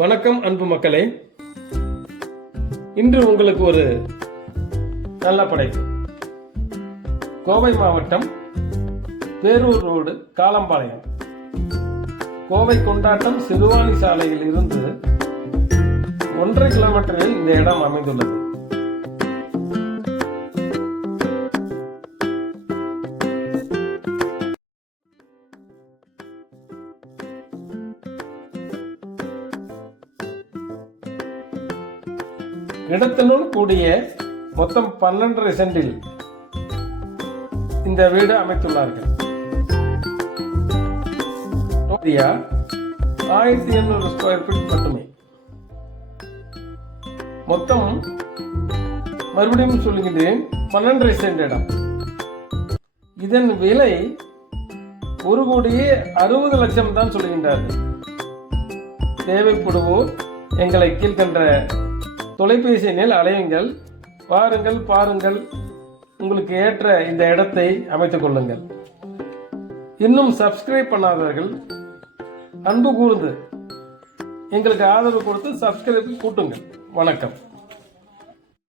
வணக்கம் அன்பு மக்களே. இன்று உங்களுக்கு ஒரு நல்ல படைப்பு. கோவை மாவட்டம் பேரூர் ரோடு காலம்பாளையம் கோவை கொண்டாட்டம் சிறுவாணி சாலையில் இருந்து 1.5 கிலோமீட்டரில் இந்த இடம் அமைந்துள்ளது. இடத்தினுள் கூடிய மொத்தம் 12.5 சென்டில் இந்த வீடு அமைத்துள்ளார்கள். 1800 ஸ்கொயர் ஃபீட் மட்டுமே. மொத்தம் மறுபடியும் சொல்லுகிறேன், 12.5 சென்ட் இடம். இதன் விலை 1,60,00,000 தான் சொல்லுகின்றார்கள். தேவைப்படுவோர் எங்களை கீழ்கண்ட தொலைபேசி எண்ணில் அலையுங்கள். வாருங்கள், பாருங்கள், உங்களுக்கு ஏற்ற இந்த இடத்தை அமைத்துக் கொள்ளுங்கள். இன்னும் சப்ஸ்கிரைப் பண்ணாதவர்கள் அன்பு கூர்ந்து எங்களுக்கு ஆதரவு கொடுத்து சப்ஸ்கிரைப் கூட்டுங்கள். வணக்கம்.